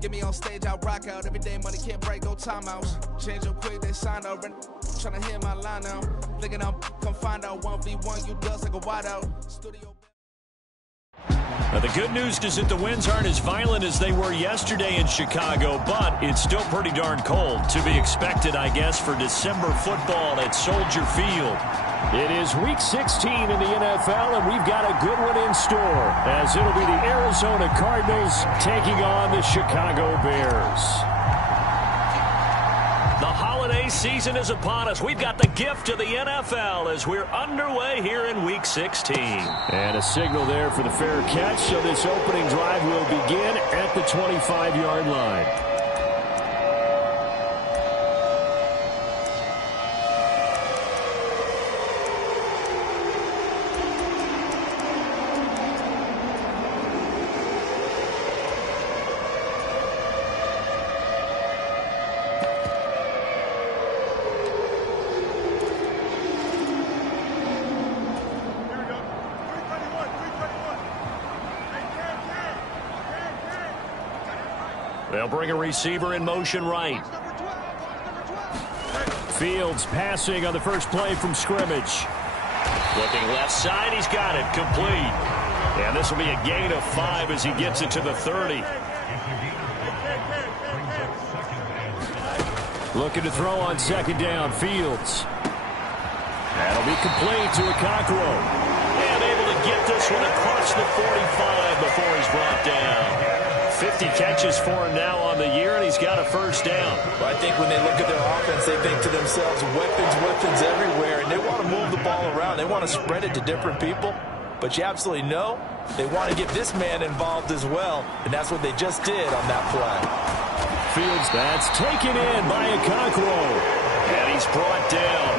Get me on stage, I rock out. Every day money can't break, go timeouts. Change up quick, they sign up. Tryna hear my line now. Thinking I'm come find out 1v1, you dust like a wideout. Studio. The good news is that the winds aren't as violent as they were yesterday in Chicago, but it's still pretty darn cold. To be expected, I guess, for December football at Soldier Field. It is Week 16 in the NFL, and we've got a good one in store, as it'll be the Arizona Cardinals taking on the Chicago Bears. The holiday season is upon us. We've got the gift of the NFL as we're underway here in Week 16. And a signal there for the fair catch, so this opening drive will begin at the 25-yard line. They'll bring a receiver in motion right. Fields passing on the first play from scrimmage. Looking left side, he's got it, complete. And this will be a gain of 5 as he gets it to the 30. Looking to throw on second down, Fields. That'll be complete to Okakro. And able to get this one across the 45 before he's brought down. 50 catches for him now on the year, and he's got a first down. Well, I think when they look at their offense, they think to themselves, weapons everywhere, and they want to move the ball around. They want to spread it to different people, but you absolutely know they want to get this man involved as well, and that's what they just did on that play. Fields, that's taken in by Okakro. And he's brought down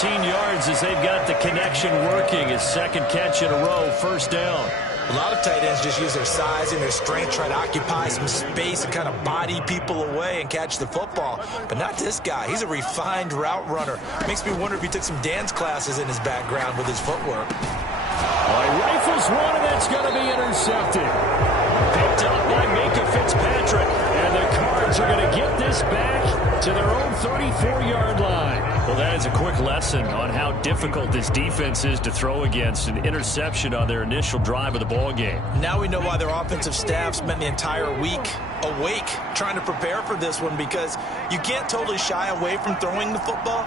13 yards as they've got the connection working. His second catch in a row, first down. A lot of tight ends just use their size and their strength, try to occupy some space and kind of body people away and catch the football. But not this guy. He's a refined route runner. Makes me wonder if he took some dance classes in his background with his footwork. Well, he rifles one, and that's going to be intercepted. Picked up by Minka Fitzpatrick. And the Cards are going to get this back to their own 34-yard line. Well, that is a quick lesson on how difficult this defense is to throw against. An interception on their initial drive of the ball game. Now we know why their offensive staff spent the entire week awake trying to prepare for this one, because you can't totally shy away from throwing the football.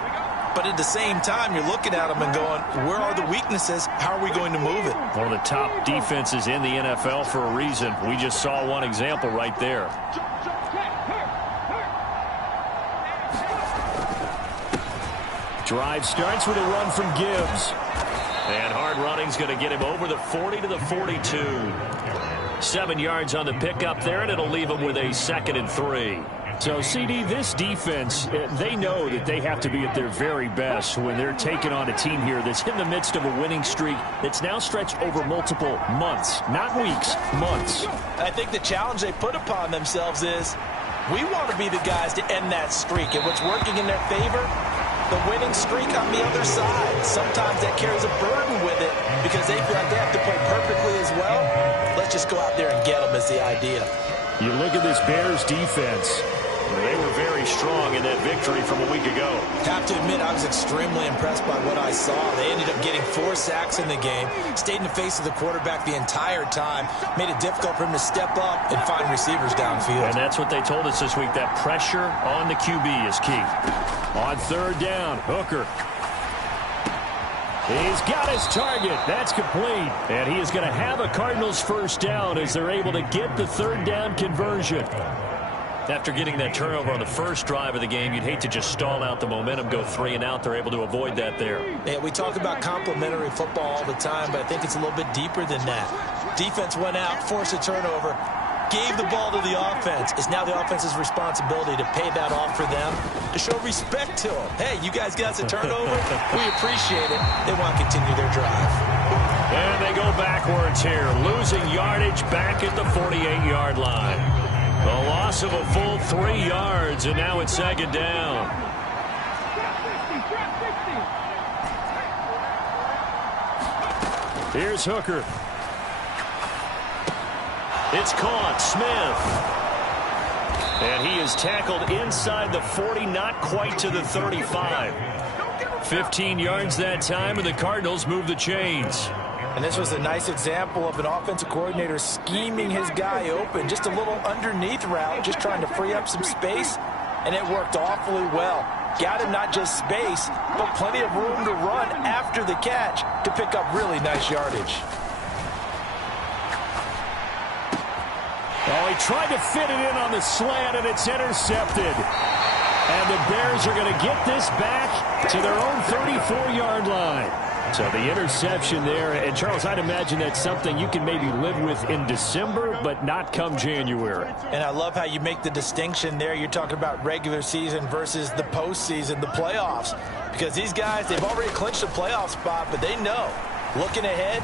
But at the same time, you're looking at them and going, where are the weaknesses? How are we going to move it? One of the top defenses in the NFL for a reason. We just saw one example right there. Drive starts with a run from Gibbs. And hard running's going to get him over the 40 to the 42. 7 yards on the pickup there, and it'll leave him with a 2nd and 3. So, CD, this defense, they know that they have to be at their very best when they're taking on a team here that's in the midst of a winning streak that's now stretched over multiple months, not weeks, months. I think the challenge they put upon themselves is, we want to be the guys to end that streak, and what's working in their favor, the winning streak on the other side. Sometimes that carries a burden with it because they feel like they have to play perfectly as well. Let's just go out there and get them is the idea. You look at this Bears defense. They were very strong in that victory from a week ago. Have to admit, I was extremely impressed by what I saw. They ended up getting 4 sacks in the game, stayed in the face of the quarterback the entire time, made it difficult for him to step up and find receivers downfield. And that's what they told us this week, that pressure on the QB is key. On third down, Hooker. He's got his target. That's complete. And he is going to have a Cardinals first down as they're able to get the third down conversion. After getting that turnover on the first drive of the game, you'd hate to just stall out the momentum, go 3 and out. They're able to avoid that there. Yeah, we talk about complementary football all the time, but I think it's a little bit deeper than that. Defense went out, forced a turnover, gave the ball to the offense. It's now the offense's responsibility to pay that off for them, to show respect to them. Hey, you guys got us a turnover. We appreciate it. They want to continue their drive. And they go backwards here, losing yardage back at the 48-yard line. A loss of a full 3 yards, and now it's 2nd down. Here's Hooker. It's caught. Smith. And he is tackled inside the 40, not quite to the 35. 15 yards that time, and the Cardinals move the chains. And this was a nice example of an offensive coordinator scheming his guy open. Just a little underneath route, just trying to free up some space, and it worked awfully well. Got him not just space, but plenty of room to run after the catch to pick up really nice yardage. Oh, he tried to fit it in on the slant, and it's intercepted. And the Bears are going to get this back to their own 34-yard line. So the interception there, and Charles, I'd imagine that's something you can maybe live with in December, but not come January. And I love how you make the distinction there. You're talking about regular season versus the postseason, the playoffs. Because these guys, they've already clinched a playoff spot, but they know, looking ahead,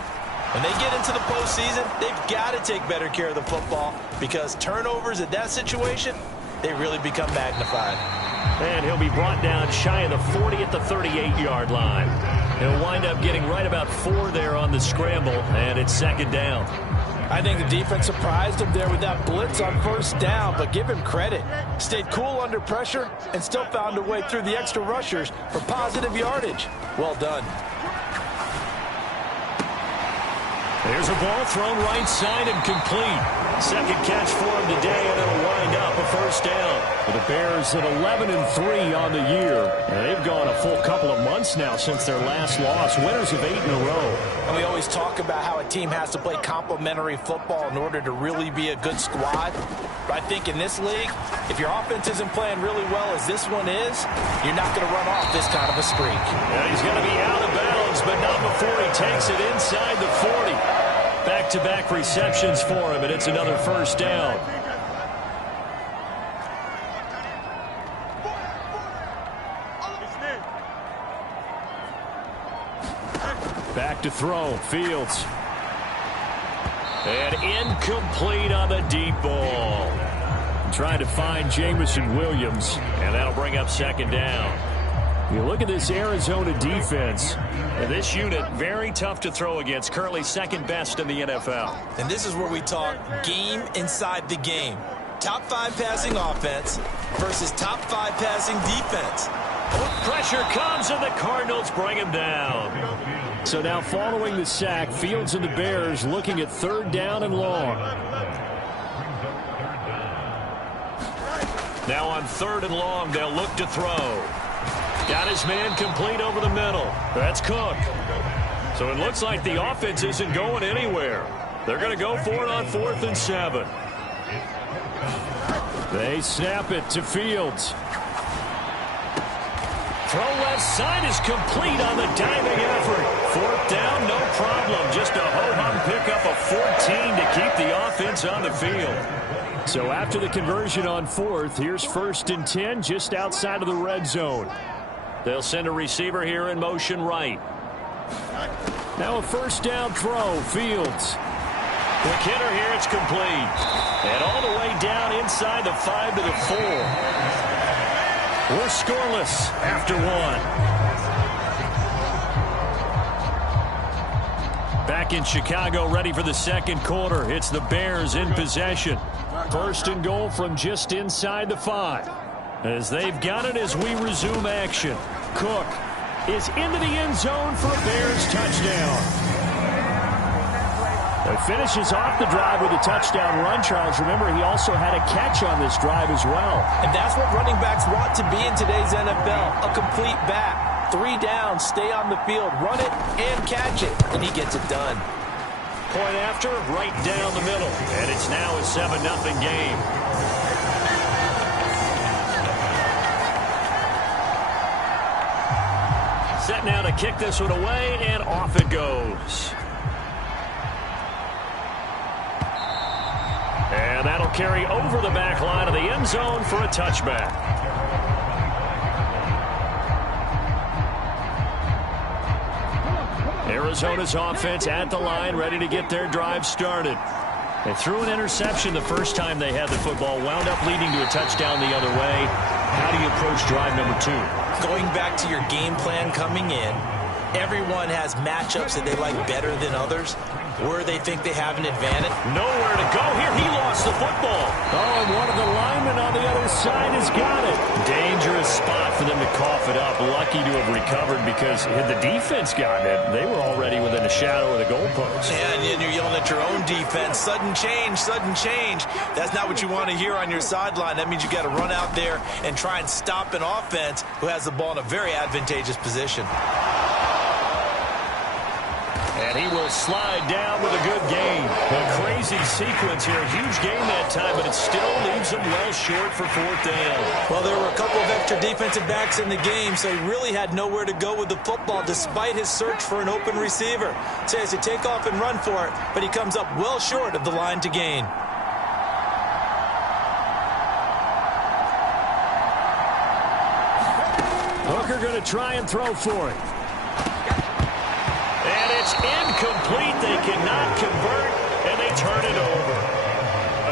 when they get into the postseason, they've got to take better care of the football, because turnovers at that situation, they really become magnified. And he'll be brought down shy of the 40 at the 38-yard line. He'll wind up getting right about 4 there on the scramble, and it's second down. I think the defense surprised him there with that blitz on first down, but give him credit. Stayed cool under pressure and still found a way through the extra rushers for positive yardage. Well done. There's a ball thrown right side and complete. Second catch for him today, and it'll wind up a first down. For the Bears at 11-3 on the year. And they've gone a full couple of months now since their last loss. Winners of 8 in a row. And we always talk about how a team has to play complementary football in order to really be a good squad. But I think in this league, if your offense isn't playing really well as this one is, you're not going to run off this kind of a streak. And he's going to be out of bounds, but not before he takes it inside the 40. Back-to-back receptions for him, and it's another first down. Back to throw, Fields. And incomplete on the deep ball. Trying to find Jamison Williams. And that'll bring up second down. You look at this Arizona defense. And this unit, very tough to throw against. Currently second best in the NFL. And this is where we talk game inside the game. Top 5 passing offense versus top 5 passing defense. Pressure comes, and the Cardinals bring him down. So now following the sack, Fields and the Bears looking at third down and long. Now on third and long, they'll look to throw. Got his man complete over the middle. That's Cook. So it looks like the offense isn't going anywhere. They're going to go for it on 4th and 7. They snap it to Fields. Throw left side is complete on the diving effort. 4th down, no problem. Just a ho-hum pickup of 14 to keep the offense on the field. So after the conversion on 4th, here's 1st and 10 just outside of the red zone. They'll send a receiver here in motion right. Now a first down throw, Fields. Quick hitter here, it's complete. And all the way down inside the 5 to the 4. We're scoreless after 1. Back in Chicago, ready for the second quarter. It's the Bears in possession. 1st and goal from just inside the 5. As they've got it as we resume action. Cook is into the end zone for a Bears touchdown. It finishes off the drive with a touchdown run, Charles. Remember, he also had a catch on this drive as well. And that's what running backs want to be in today's NFL, a complete back. 3 down, stay on the field, run it, and catch it. And he gets it done. Point after, right down the middle. And it's now a 7-0 game. Set now to kick this one away, and off it goes. And that'll carry over the back line of the end zone for a touchback. Arizona's offense at the line, ready to get their drive started. They threw an interception the first time they had the football, wound up leading to a touchdown the other way. How do you approach drive number 2? Going back to your game plan coming in, everyone has matchups that they like better than others, where they think they have an advantage. Nowhere to go here. He lost the football. Oh, and one of the linemen on the other inside has got it. Dangerous spot for them to cough it up. Lucky to have recovered because had the defense gotten it, they were already within a shadow of the goalpost. Yeah, and then you're yelling at your own defense. Sudden change, sudden change. That's not what you want to hear on your sideline. That means you got to run out there and try and stop an offense who has the ball in a very advantageous position. And he will slide down with a good gain. A crazy sequence here. A huge gain that time, but it still leaves him well short for fourth down. Well, there were a couple of extra defensive backs in the game, so he really had nowhere to go with the football despite his search for an open receiver. So he has to take off and run for it, but he comes up well short of the line to gain. Hooker going to try and throw for it. And it's incomplete. They cannot convert, and they turn it over.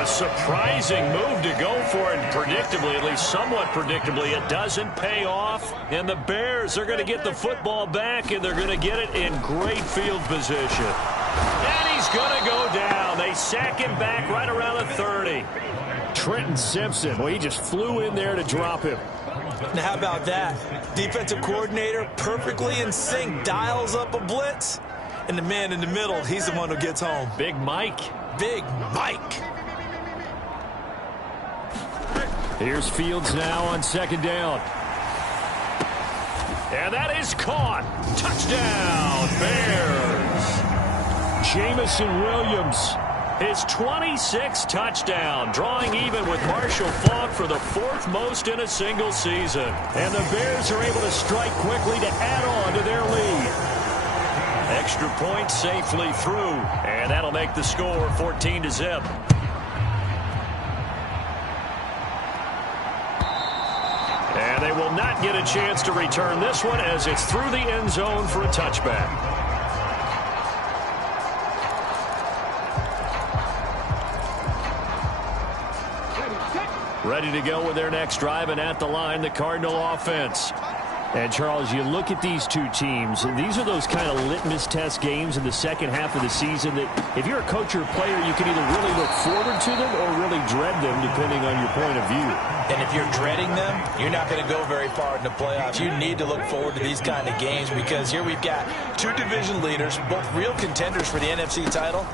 A surprising move to go for it, and predictably, at least somewhat predictably, it doesn't pay off. And the Bears are going to get the football back, and they're going to get it in great field position. And he's going to go down. They sack him back right around the 30. Trenton Simpson, well, he just flew in there to drop him. Now, how about that? Defensive coordinator perfectly in sync, dials up a blitz, and the man in the middle, he's the one who gets home. Big Mike. Big Mike. Here's Fields now on second down. And that is caught. Touchdown, Bears. Jamison Williams. His 26th touchdown, drawing even with Marshall Faulk for the 4th most in a single season. And the Bears are able to strike quickly to add on to their lead. Extra point safely through, and that'll make the score 14-0. And they will not get a chance to return this one as it's through the end zone for a touchback. Ready to go with their next drive, and at the line, the Cardinal offense. And, Charles, you look at these two teams, and these are those kind of litmus test games in the second half of the season that if you're a coach or a player, you can either really look forward to them or really dread them, depending on your point of view. And if you're dreading them, you're not going to go very far in the playoffs. You need to look forward to these kind of games because here we've got two division leaders, both real contenders for the NFC title.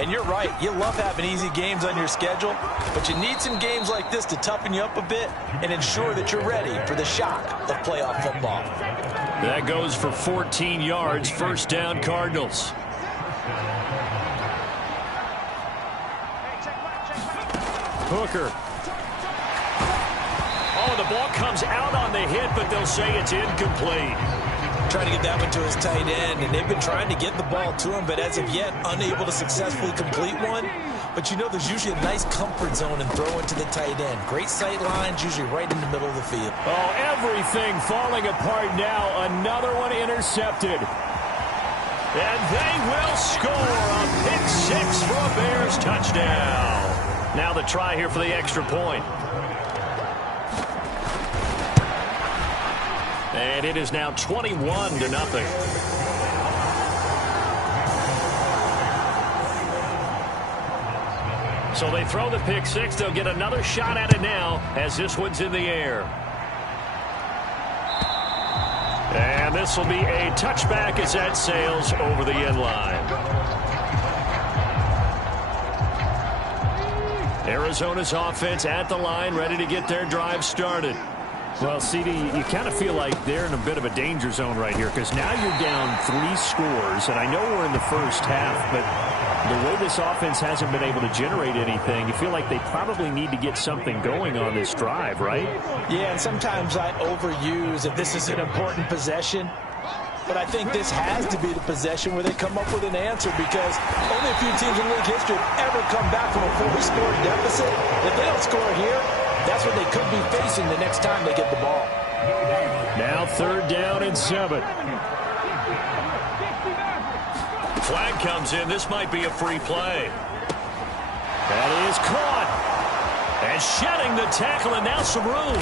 And you're right, you love having easy games on your schedule, but you need some games like this to toughen you up a bit and ensure that you're ready for the shock of playoff football. That goes for 14 yards, first down Cardinals. Hooker. Oh, the ball comes out on the hit, but they'll say it's incomplete. Trying to get that one to his tight end, and they've been trying to get the ball to him, but as of yet, unable to successfully complete one. But you know there's usually a nice comfort zone and throw into the tight end. Great sight lines, usually right in the middle of the field. Oh, everything falling apart now. Another one intercepted. And they will score a pick-6 for a Bears touchdown. Now the try here for the extra point. And it is now 21-0. So they throw the pick-6. They'll get another shot at it now as this one's in the air. And this will be a touchback as that sails over the end line. Arizona's offense at the line, ready to get their drive started. Well, CD, you kind of feel like they're in a bit of a danger zone right here because now you're down 3 scores, and I know we're in the first half, but the way this offense hasn't been able to generate anything, you feel like they probably need to get something going on this drive, right? Yeah, and sometimes I overuse if this is an important possession. But I think this has to be the possession where they come up with an answer because only a few teams in league history have ever come back from a fully scored deficit. If they don't score here, that's what they could be facing the next time they get the ball. Now 3rd down and 7. Flag comes in. This might be a free play. That is caught. And shedding the tackle, and now some room.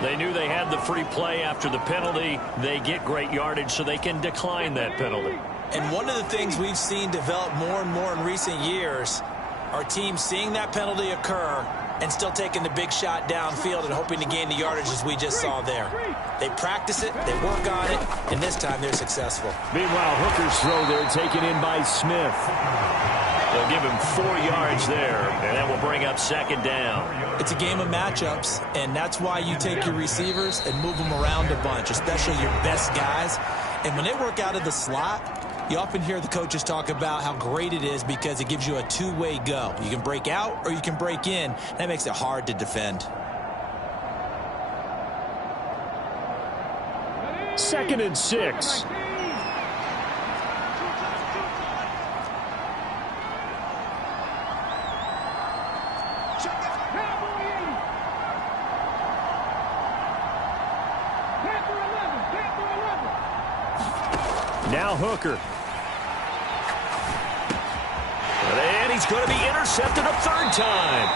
They knew they had the free play after the penalty. They get great yardage, so they can decline that penalty. And one of the things we've seen develop more and more in recent years Our team seeing that penalty occur and still taking the big shot downfield and hoping to gain the yardage as we just saw there. They practice it, they work on it, and this time they're successful. Meanwhile, Hooker's throw there taken in by Smith. They'll give him 4 yards there, and that will bring up second down. It's a game of matchups, and that's why you take your receivers and move them around a bunch, especially your best guys. And when they work out of the slot, you often hear the coaches talk about how great it is because it gives you a two-way go. You can break out or you can break in. That makes it hard to defend. 2nd and 6. Now Hooker. And he's going to be intercepted a 3rd time.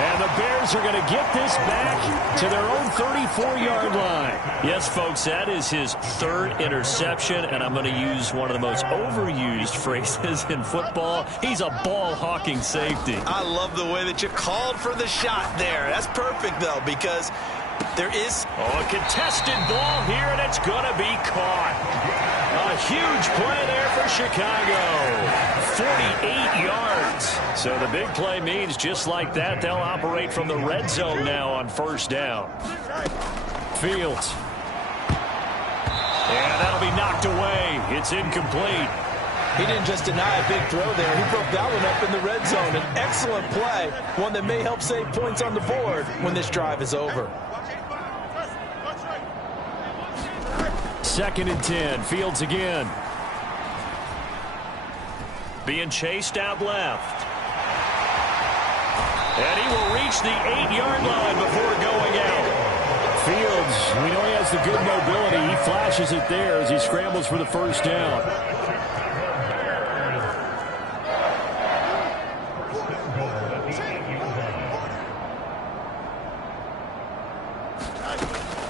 And the Bears are going to get this back to their own 34-yard line. Yes, folks, that is his 3rd interception, and I'm going to use one of the most overused phrases in football. He's a ball-hawking safety. I love the way that you called for the shot there. That's perfect, though, because there is a contested ball here, and it's going to be caught. A huge play there for Chicago. 48 yards. So the big play means just like that, they'll operate from the red zone now on 1st down. Fields. And that'll be knocked away. It's incomplete. He didn't just deny a big throw there. He broke that one up in the red zone. An excellent play, one that may help save points on the board when this drive is over. 2nd and 10. Fields again. Being chased out left. And he will reach the 8-yard line before going out. Fields, we know he has the good mobility. He flashes it there as he scrambles for the 1st down.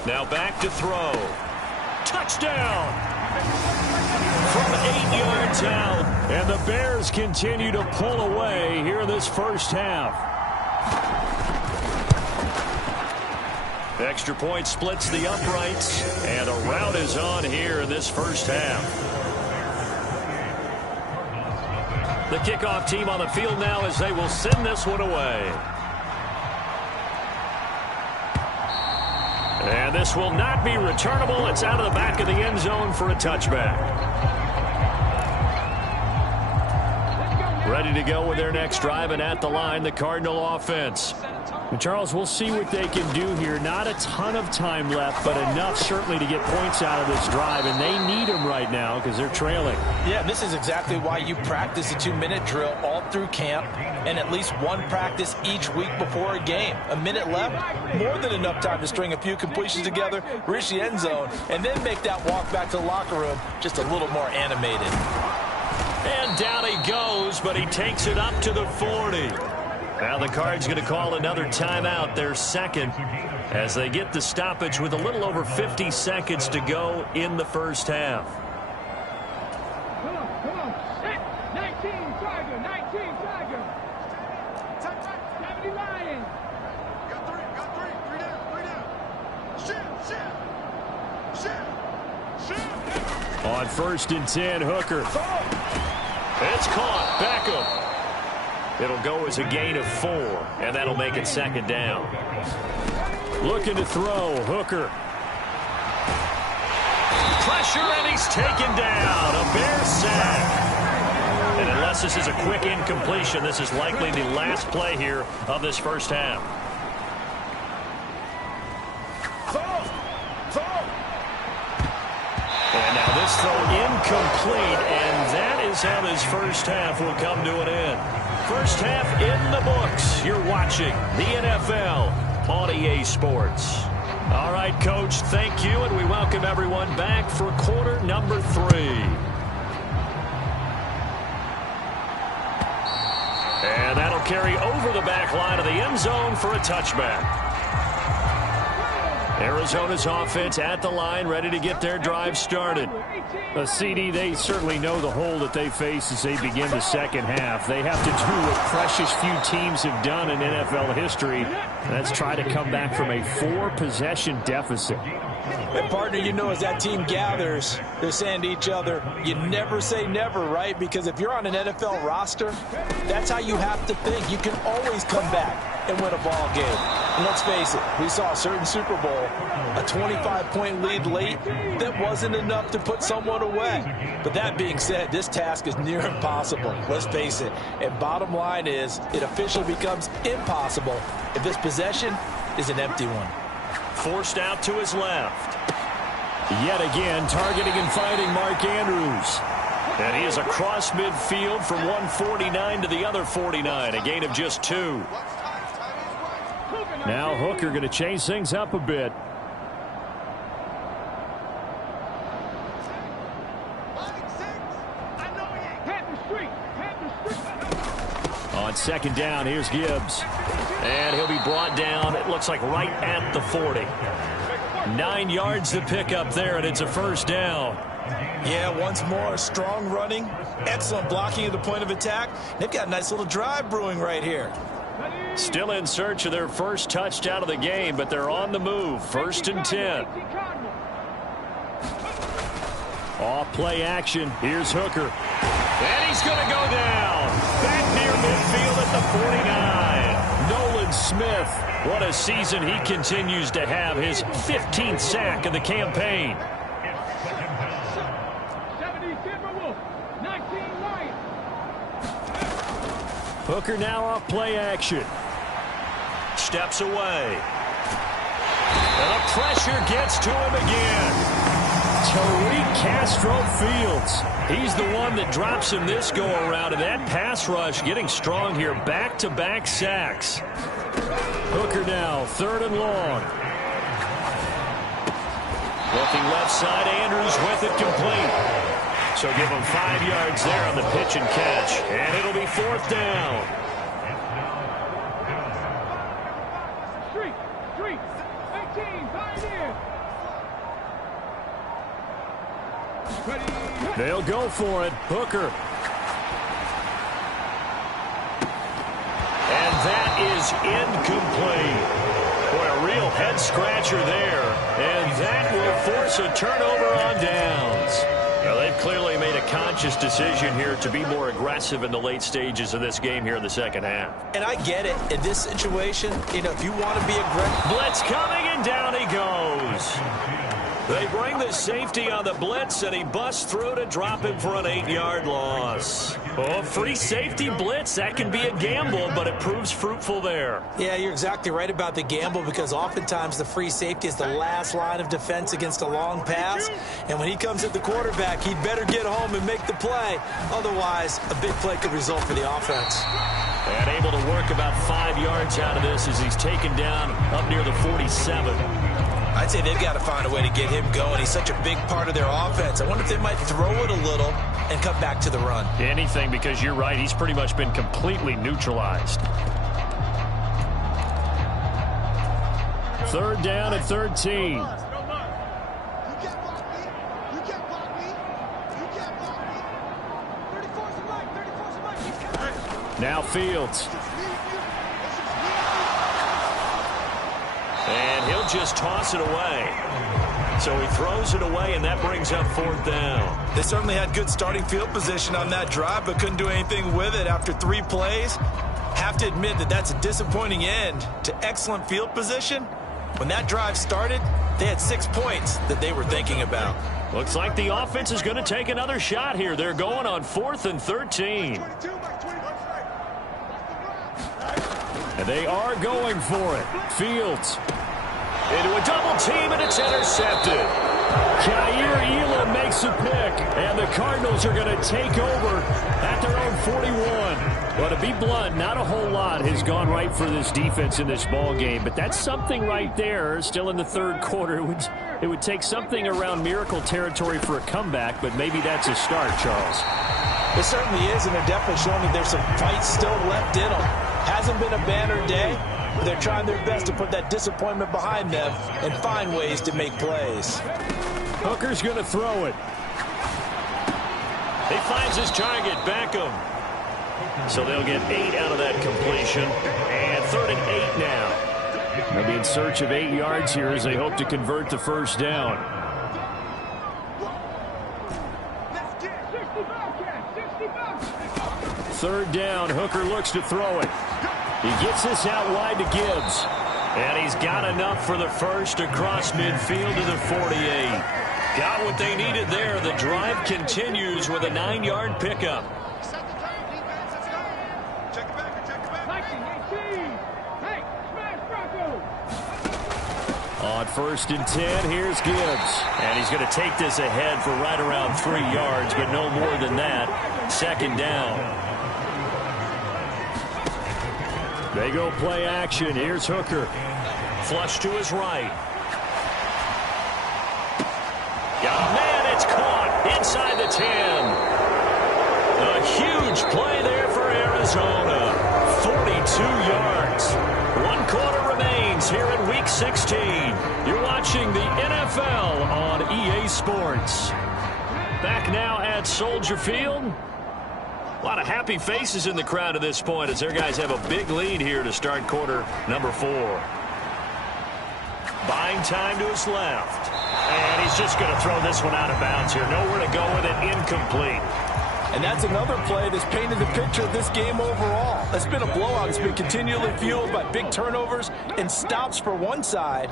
Now back to throw. Touchdown! From 8 yards out. And the Bears continue to pull away here in this 1st half. The extra point splits the uprights. And a rout is on here in this 1st half. The kickoff team on the field now as they will send this one away. And this will not be returnable. It's out of the back of the end zone for a touchback. Ready to go with their next drive, and at the line, the Cardinal offense. And Charles, we'll see what they can do here. Not a ton of time left, but enough certainly to get points out of this drive, and they need them right now because they're trailing. Yeah, this is exactly why you practice a 2-minute drill all through camp and at least one practice each week before a game. A minute left, more than enough time to string a few completions together, reach the end zone, and then make that walk back to the locker room just a little more animated. And down he goes, but he takes it up to the 40. Now the Cards going to call another timeout, their 2nd, as they get the stoppage with a little over 50 seconds to go in the 1st half. Come on. 19 Tiger. 70 Lions. Got three down. Shit. On 1st and 10, Hooker. It's caught. Beckham. It'll go as a gain of 4, and that'll make it 2nd down. Looking to throw, Hooker. Pressure, and he's taken down. A Bears sack. And unless this is a quick incompletion, this is likely the last play here of this 1st half. And now this throw incomplete, and that is how this 1st half will come to an end. 1st half in the books. You're watching the NFL on EA Sports. All right, Coach, thank you, and we welcome everyone back for quarter number 3. And that'll carry over the back line of the end zone for a touchback. Arizona's offense at the line, ready to get their drive started. A CD, they certainly know the hole that they face as they begin the second half. They have to do what precious few teams have done in NFL history. That's try to come back from a 4-possession deficit. And partner, you know, as that team gathers, they're saying to each other, you never say never, right? Because if you're on an NFL roster, that's how you have to think. You can always come back and win a ball game. And let's face it, we saw a certain Super Bowl, a 25-point lead late that wasn't enough to put someone away. But that being said, this task is near impossible. Let's face it. And bottom line is, it officially becomes impossible if this possession is an empty one. Forced out to his left. Yet again, targeting and finding Mark Andrews. And he is across midfield from 149 to the other 49, a gain of just 2. Now Hooker going to change things up a bit. On second down, here's Gibbs. And he'll be brought down, it looks like right at the 40. 9 yards to pick up there, and it's a first down. Yeah, once more, strong running, excellent blocking at the point of attack. They've got a nice little drive brewing right here. Still in search of their first touchdown of the game, but they're on the move. 1st and 10. Off play action. Here's Hooker. And he's going to go down. Back near midfield at the 49. Nolan Smith. What a season he continues to have. His 15th sack of the campaign. 70 Timberwolves, 19 Lions. Hooker now off play action. Steps away. And the pressure gets to him again. Tariq Castro Fields. He's the one that drops him this go-around, and that pass rush getting strong here. Back-to-back sacks. Hooker now, 3rd and long. Looking left side, Andrews with it complete. So give him 5 yards there on the pitch and catch. And it'll be 4th down. Street, 18, Pioneers. They'll go for it. Hooker. And that is incomplete. Boy, a real head-scratcher there. And that will force a turnover on downs. Now, they've clearly made a conscious decision here to be more aggressive in the late stages of this game here in the second half. And I get it. In this situation, you know, if you want to be aggressive. Blitz coming, and down he goes. They bring the safety on the blitz, and he busts through to drop him for an 8-yard loss. Oh, free safety blitz. That can be a gamble, but it proves fruitful there. Yeah, you're exactly right about the gamble, because oftentimes the free safety is the last line of defense against a long pass. And when he comes at the quarterback, he'd better get home and make the play. Otherwise, a big play could result for the offense. And able to work about 5 yards out of this as he's taken down up near the 47. I'd say they've got to find a way to get him going. He's such a big part of their offense. I wonder if they might throw it a little and come back to the run. Anything, because you're right. He's pretty much been completely neutralized. 3rd down and 13. Now Fields. And he'll just toss it away. So he throws it away, and that brings up 4th down. They certainly had good starting field position on that drive, but couldn't do anything with it after 3 plays. Have to admit that that's a disappointing end to excellent field position. When that drive started, they had 6 points that they were thinking about. Looks like the offense is going to take another shot here. They're going on 4th and 13. And they are going for it. Fields. Into a double team, and it's intercepted. Jair Elam makes a pick, and the Cardinals are going to take over at their own 41. Well, to be blunt, not a whole lot has gone right for this defense in this ball game, but that's something right there. Still in the 3rd quarter, it would take something around miracle territory for a comeback, but maybe that's a start, Charles. It certainly is, and they're definitely showing that there's some fight still left in them. Hasn't been a banner day, They're trying their best to put that disappointment behind them and find ways to make plays. Hooker's going to throw it. He finds his target, Beckham. So they'll get 8 out of that completion. And 3rd and 8 now. They'll be in search of 8 yards here as they hope to convert the first down. Third down, Hooker looks to throw it. He gets this out wide to Gibbs. And he's got enough for the first across midfield to the 48. Got what they needed there. The drive continues with a 9-yard pickup. Set the time, defense. Let's go. Check it back. Check it back. 19, 18. Hey, smash Bronco. On 1st and 10, here's Gibbs. And he's going to take this ahead for right around 3 yards, but no more than that. 2nd down. They go play action. Here's Hooker. Flush to his right. Got a man. It's caught inside the 10. A huge play there for Arizona. 42 yards. 1 quarter remains here in Week 16. You're watching the NFL on EA Sports. Back now at Soldier Field. A lot of happy faces in the crowd at this point as their guys have a big lead here to start quarter number 4. Buying time to his left. And he's just going to throw this one out of bounds here. Nowhere to go with it. Incomplete. And that's another play that's painted the picture of this game overall. It's been a blowout. It's been continually fueled by big turnovers and stops for one side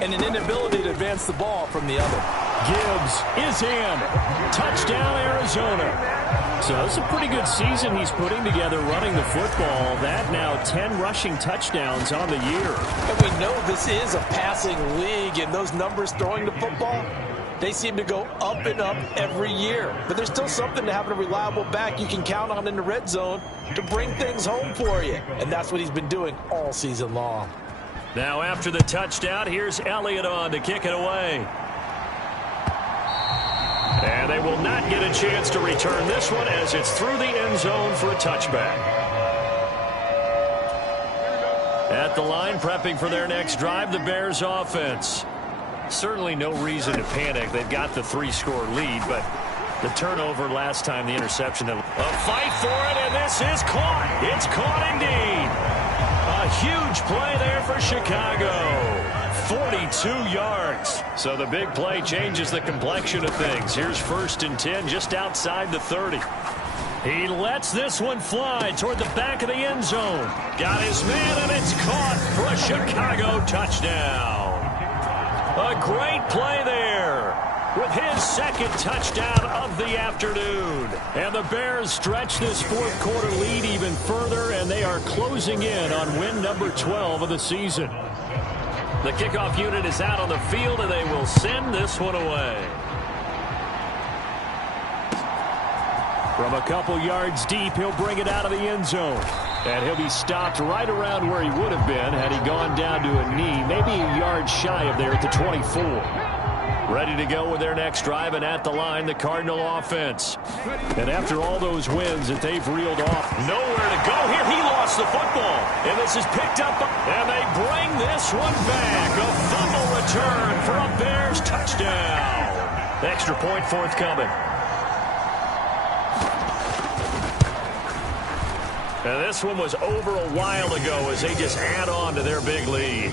and an inability to advance the ball from the other. Gibbs is in. Touchdown, Arizona. So it's a pretty good season he's putting together running the football. That now 10 rushing touchdowns on the year. And we know this is a passing league, and those numbers throwing the football, they seem to go up and up every year. But there's still something to having a reliable back you can count on in the red zone to bring things home for you. And that's what he's been doing all season long. Now after the touchdown, here's Elliott on to kick it away. And they will not get a chance to return this one as it's through the end zone for a touchback. At the line, prepping for their next drive, the Bears offense. Certainly no reason to panic. They've got the 3-score lead, but the turnover last time, the interception. A fight for it, and this is caught. It's caught indeed. A huge play there for Chicago. 42 yards. So the big play changes the complexion of things. Here's 1st and 10 just outside the 30. He lets this one fly toward the back of the end zone. Got his man, and it's caught for a Chicago touchdown. A great play there with his 2nd touchdown of the afternoon. And the Bears stretch this 4th quarter lead even further, and they are closing in on win number 12 of the season. The kickoff unit is out on the field, and they will send this one away. From a couple yards deep, he'll bring it out of the end zone. And he'll be stopped right around where he would have been had he gone down to a knee, maybe a yard shy of there at the 24. Ready to go with their next drive, and at the line, the Cardinal offense. And after all those wins that they've reeled off, nowhere to go here. He lost the football, and this is picked up, and they bring this one back. A fumble return for a Bears touchdown. Extra point forthcoming. And this one was over a while ago as they just add on to their big lead.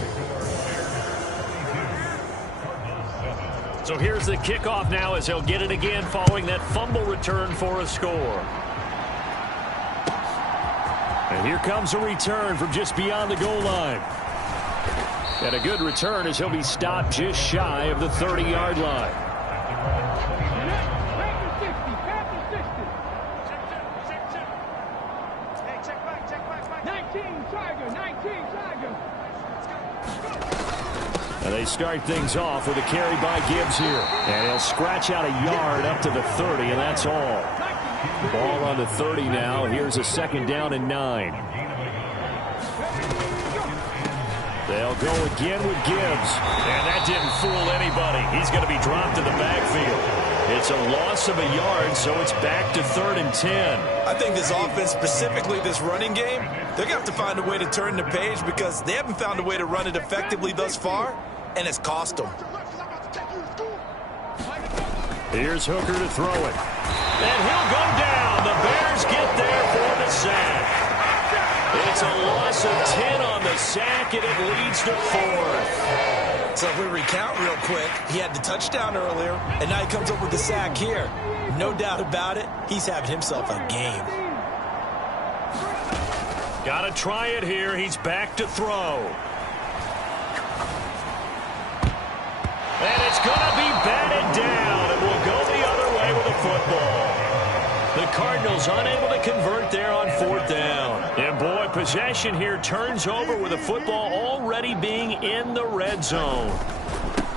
So here's the kickoff now as they'll get it again following that fumble return for a score. And here comes a return from just beyond the goal line. And a good return as he'll be stopped just shy of the 30-yard line. And they start things off with a carry by Gibbs here. And he'll scratch out a yard up to the 30, and that's all. Ball on the 30 now. Here's a 2nd down and 9. They'll go again with Gibbs. And that didn't fool anybody. He's going to be dropped in the backfield. It's a loss of a yard, so it's back to 3rd and 10. I think this offense, specifically this running game, they're going to have to find a way to turn the page because they haven't found a way to run it effectively thus far, and it's cost them. Here's Hooker to throw it. And he'll go down. The Bears get there for the sack. It's a loss of 10 on the sack, and it leads to 4th. So if we recount real quick, he had the touchdown earlier, and now he comes up with the sack here. No doubt about it, he's having himself a game. Got to try it here. He's back to throw. And it's going to be batted down, and we'll go the other way with the football. The Cardinals unable to convert there on 4th down. And boy, possession here turns over with the football already being in the red zone.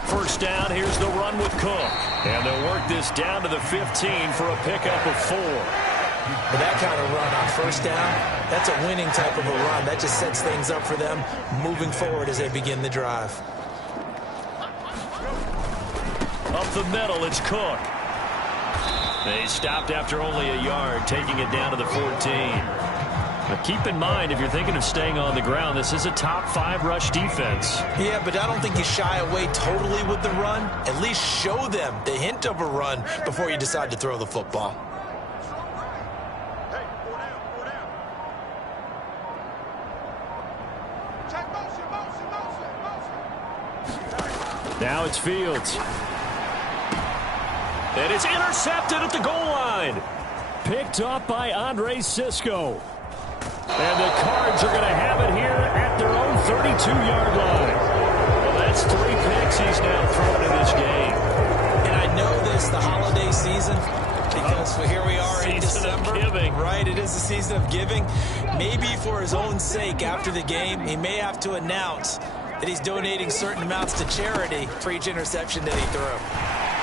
1st down, here's the run with Cook. And they'll work this down to the 15 for a pickup of 4. For that kind of run on 1st down, that's a winning type of a run. That just sets things up for them moving forward as they begin the drive. Up the middle, it's Cook. They stopped after only a yard, taking it down to the 14. But keep in mind, if you're thinking of staying on the ground, this is a top 5 rush defense. Yeah, but I don't think you shy away totally with the run. At least show them the hint of a run before you decide to throw the football. Now it's Fields. And it's intercepted at the goal line. Picked up by Andre Cisco. And the Cards are going to have it here at their own 32-yard line. Well, that's 3 picks he's now thrown in this game. And I know this, the holiday season, because here we are in December. Right, it is the season of giving. Maybe for his own sake after the game, he may have to announce that he's donating certain amounts to charity for each interception that he threw.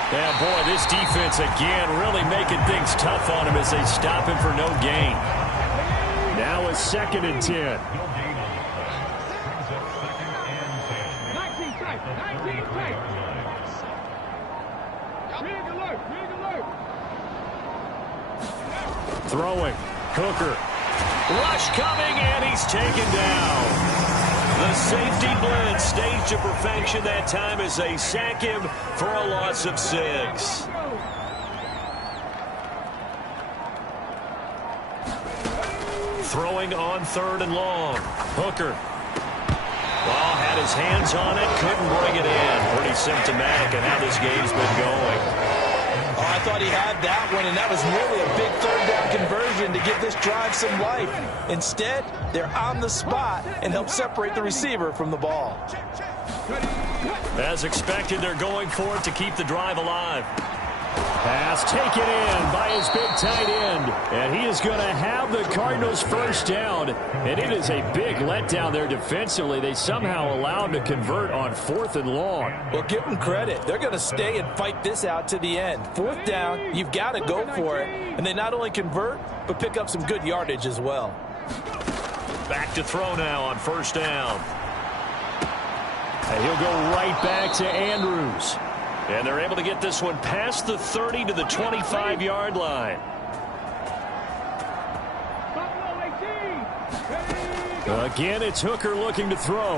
Yeah, boy, this defense again really making things tough on him as they stop him for no gain. Now it's 2nd and 10. 19 tight. 19 tight. Big alert. Big alert. Throwing. Hooker. Rush coming, and he's taken down. The safety blitz staged to perfection that time as they sack him for a loss of 6. Throwing on 3rd and long. Hooker. Well, had his hands on it, couldn't bring it in. Pretty symptomatic of how this game's been going. Oh, I thought he had that one, and that was really a big 3rd down conversion to give this drive some life. Instead, they're on the spot and help separate the receiver from the ball. As expected, they're going for it to keep the drive alive. Pass taken in by his big tight end. And he is going to have the Cardinals 1st down. And it is a big letdown there defensively. They somehow allow him to convert on 4th and long. Well, give them credit. They're going to stay and fight this out to the end. 4th down, you've got to go for it. And they not only convert, but pick up some good yardage as well. Back to throw now on 1st down. And he'll go right back to Andrews. And they're able to get this one past the 30 to the 25-yard line. Again, it's Hooker looking to throw.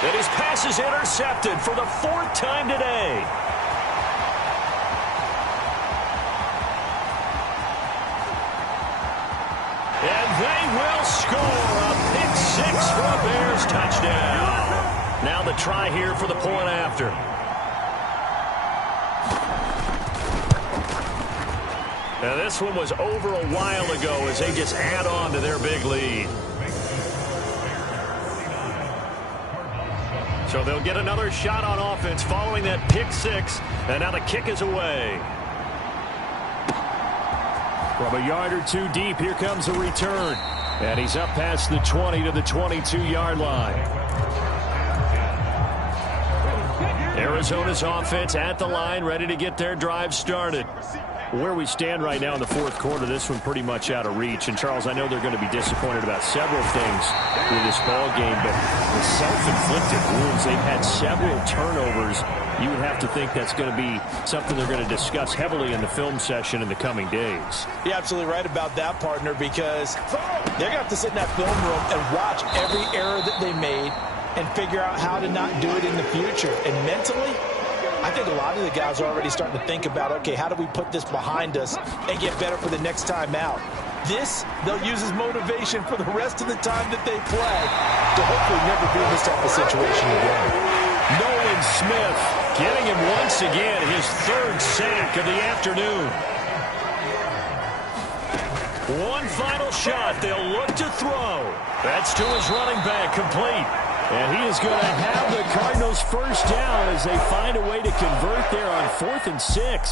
And his pass is intercepted for the 4th time today. And they will score a pick 6 for a Bears touchdown. Now the try here for the point after. Now this one was over a while ago as they just add on to their big lead. So they'll get another shot on offense following that pick 6. And now the kick is away. From a yard or 2 deep, here comes a return. And he's up past the 20 to the 22-yard line. Arizona's offense at the line, ready to get their drive started. Where we stand right now in the 4th quarter, this one pretty much out of reach. And, Charles, I know they're going to be disappointed about several things with this ball game, but the self-inflicted wounds, they've had several turnovers you would have to think that's going to be something they're going to discuss heavily in the film session in the coming days. You're absolutely right about that, partner, because they're going to have to sit in that film room and watch every error that they made and figure out how to not do it in the future. And mentally, I think a lot of the guys are already starting to think about, okay, how do we put this behind us and get better for the next time out? This, they'll use as motivation for the rest of the time that they play to hopefully never be in this type of situation again. Nolan Smith getting him once again, his third sack of the afternoon. One final shot. They'll look to throw. That's to his running back, complete. And he is going to have the Cardinals first down as they find a way to convert there on 4th and 6.